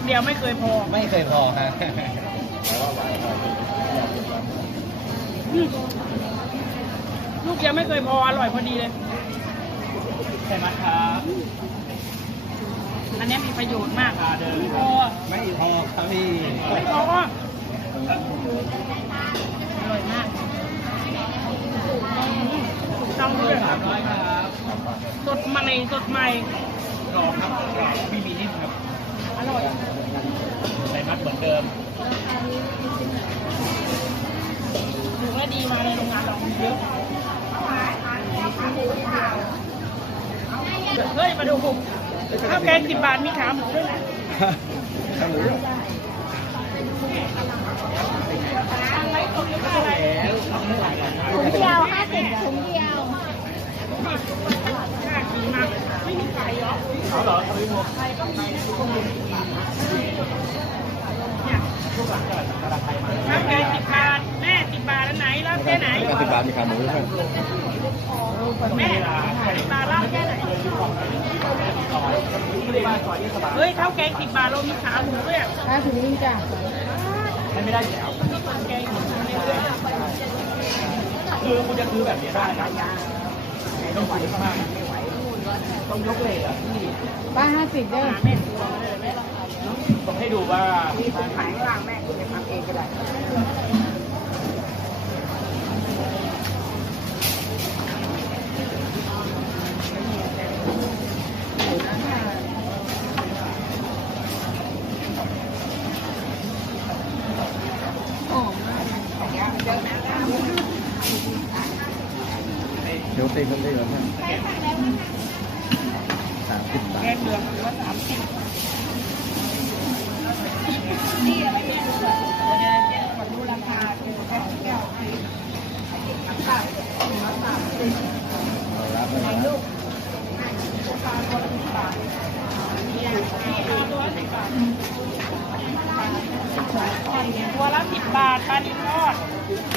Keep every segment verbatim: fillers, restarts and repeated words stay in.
เดียวไม่เคยพอไม่เคยพอฮะลูกเดียวไม่เคยพออร่อยพอดีเลยใช่ไหมครับอันนี้มีประโยชน์มากอ่ะเดินพอไม่พอครับพี่ไม่พออร่อยมากต้องด้วยครับสดใหม่สดใหม่กรอบครับกรอบพี่มีนิ่มครับอร่อยใส่มัดเหมือนเดิมถูกและดีมาในโรงงานเราเยอะเฮ้ยมาดูผมข้าวแกงสิบบาทมีขาหมูด้วยนะขาหมูถุงเดียวห้าสิบถุงเดียวน่ากินมากไม่มีไก่เหรอเขาเหรอเขาไม่หมดไก่ก็มีเนี่ยข้าวแกงสิบบาทแม่สิบบาทอันไหนรับแค่ไหนสิบบาทมีขาหมูด้วยแม่สิบบาทรับแค่ไหนเฮ้ยข้าวแกงสิบบาทเรามีขาหมูด้วยอ่ะห้าถุงนึงจ้ะไม่ได้แล้วแกงคือคุณจะซื้อแบบนี้ได้นะต้องไหวมากต้องยกเลยอ่ะป้าห้าสิบเด้อแม่ต้องให้ดูว่ามีคนขายข้างล่างแม่คุณจะทำเองก็ได้เดี๋ยวตีกันได้แล้วนะสามสิบบาทแกงเหลืองหรือว่าสามสิบนี่อะไรเนี่ยขอดูราคาเป็นแก้วแก้วสามสิบสามสิบรับไหมลูกปลาตัวละสิบบาทนี่ปลาตัวละสิบบาทตัวละสิบบาทปลาลิ้นทอด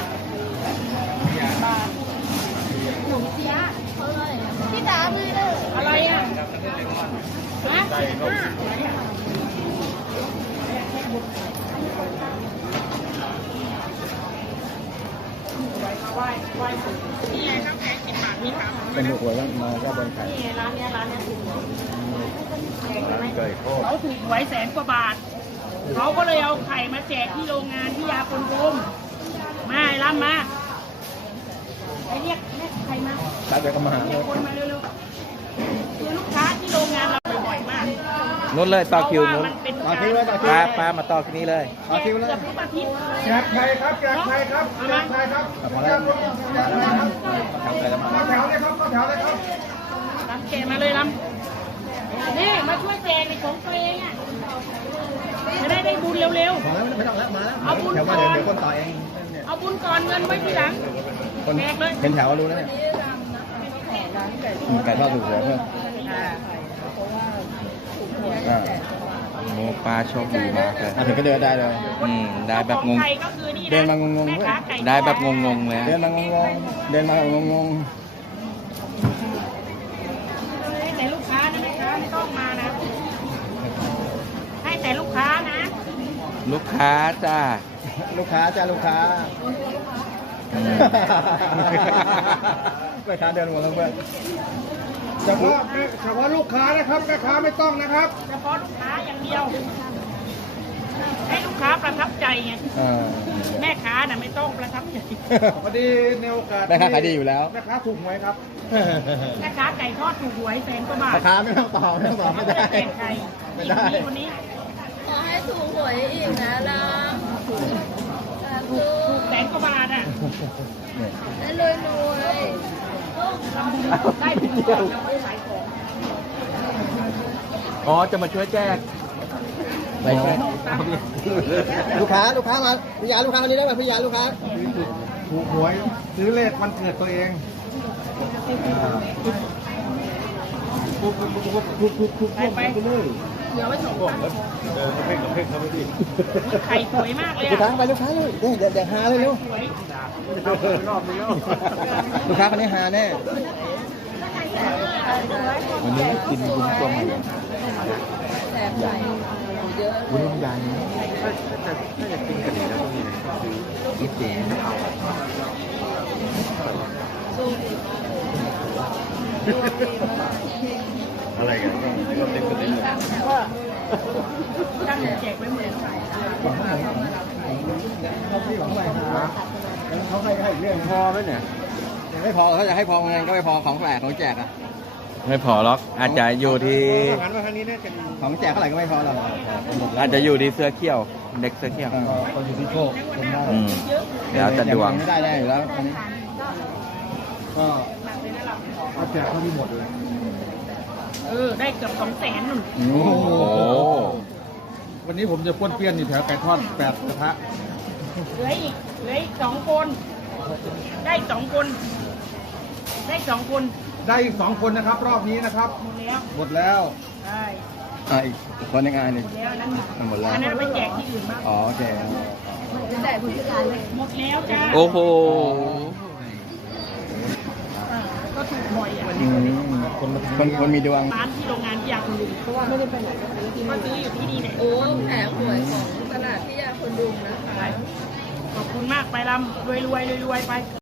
บาทหนุ่มเสียพี่จ๋ามือเลยอะไรอ่ะฮะไหว้ไหว้นี่ไงข้าวแกงสิบบาทมีขาหมูเป็นลูกหัวแล้วมาก็บนไข่นี่ไงร้านนี้ร้านนี้ถูกเกยโคตรเขาถูกหวยแสนกว่าบาทเขาก็เลยเอาไข่มาแจกที่โรงงานที่ยาคนกลมมาไอ้ล้ำมาไอ้เรียกเรียกใครมาตาเดียวก็มาหาคนมาเร็วๆคือลูกค้าที่โรงงานเราบ่อยๆมากนู้นเลยต่อคิวนู้นต่อคิวเลยต่อคิวปลาปลามาต่อที่นี้เลยต่อคิวเลยทุกอาทิตย์แจกไข่ครับแจกไข่ครับแจกไข่ครับพอแล้วทำอะไรแล้วมาเข้าแถวเลยครับเข้าแถวเลยครับลำแกมาเลยลำนี่มาช่วยแจกในของตัวเองอ่ะจะได้ได้บุญเร็วๆไม่ต้องแล้วมาแล้วเอาบุญก่อนเดี๋ยวคนต่อเองเอาบุญก่อนเงินไว้ทีหลังแจกเลยเห็นแถวรู้แล้วเนี่ยไก่ทอดถูกหัวเพื่อนโมปลาโชคดีมากเลยถึงก็เดินได้เลยอืมได้แบบงงเดินมางงๆด้วยได้แบบงงๆเลยเดินมางงๆเดินมางงๆให้แต่ลูกค้านะนะคะไม่ต้องมานะให้แต่ลูกค้านะลูกค้าจ้าลูกค้าจ้าลูกค้าไม่ค้าเดินหมดแล้วเพื่อนเฉพาะเฉพาะลูกค้านะครับแม่ค้าไม่ต้องนะครับเฉพาะลูกค้าอย่างเดียวให้ลูกค้าประทับใจไงแม่ค้าน่ะไม่ต้องประทับใจพอดีในโอกาสแม่ค้าขายดีอยู่แล้วแม่ค้าถูกหวยครับแม่ค้าไก่ทอดถูกหวยแสนกว่าบาทแม่ค้าไม่ต้องต่อไม่ต้องต่อไม่ได้ไม่ได้คนนี้ขอให้ถูกหวยอีกนะล่ะถูกแสนกว่าบาทอ่ะได้เลยรวยได้บุญเดียวไม่ขายของอ๋อจะมาช่วยแจกไปช่วยลูกค้าลูกค้ามาพี่ยาลูกค้าคนนี้ได้ไหมพี่ยาลูกค้าถูกหวยซื้อเลขวันเกิดตัวเองทุกทุกทุกทุกทุกทุกทุกไปไปเหลือไว้สองพันเดินเพ่งกับเพ่งเขาไม่ดีไข่สวยมากเลยลูกค้าไปลูกค้าเลยเดี๋ยวเดี๋ยวหาเลยลูกรอบนี้ลูกค้าคนนี้หาแน่วันนี้กินวุ้นตัวใหม่แสบใจเยอะวุ้นลำไยน่าจะกินกันดีแล้วตรงนี้นี่เจ๋งอะไรกันก็เต็มกระดิ่งก็ตั้งแจกไว้หมดแล้วเขาให้ให้เรื่องพอไหมเนี่ยไม่พอเขาจะให้พอเงินก็ไม่พอของแปลกของแจกอ่ะไม่พอหรอกอาจจะอยู่ที่หันมาทางนี้เนี่ยจะดีของแจกเท่าไหร่ก็ไม่พอหรอกอาจจะอยู่ที่เสื้อเขี้ยวเด็กเสื้อเขี้ยวคนอยู่ที่โชคคนได้อืมแล้วแต่ดวงไม่ได้ได้อยู่แล้วตอนนี้ก็เอาแจกเขาที่หมดเลยเออได้เกือบสองแสนนุ่นโอ้โหวันนี้ผมจะป้วนเปี้ยนอยู่แถวไก่ทอดแปดกระทะเหลืออีกเหลืออีกสองคน ได้สองคน ได้สองคนได้อีกสองคนนะครับ รอบนี้นะครับหมดแล้วหมดแล้วได้อ่ะอีกคนในงานนี่หมดแล้วนั่นหมดแล้วอันนั้นเอาไปแจกที่อื่นบ้างอ๋อโอเคแต่ผู้พิการเลยหมดแล้วจ้าโอ้โหอ่าก็ถูกบ่อยอ่ะอืมคนคนคนมีดวงร้านที่โรงงานที่ยาคนลุงเพราะว่าไม่ได้ไปไหนก็ซื้ออยู่ที่นี่เนี่ยโอ้แผงหวยของตลาดที่ยาคนดุงนะคะขอบคุณมากไปลำรวยรวยรวยรวยๆไป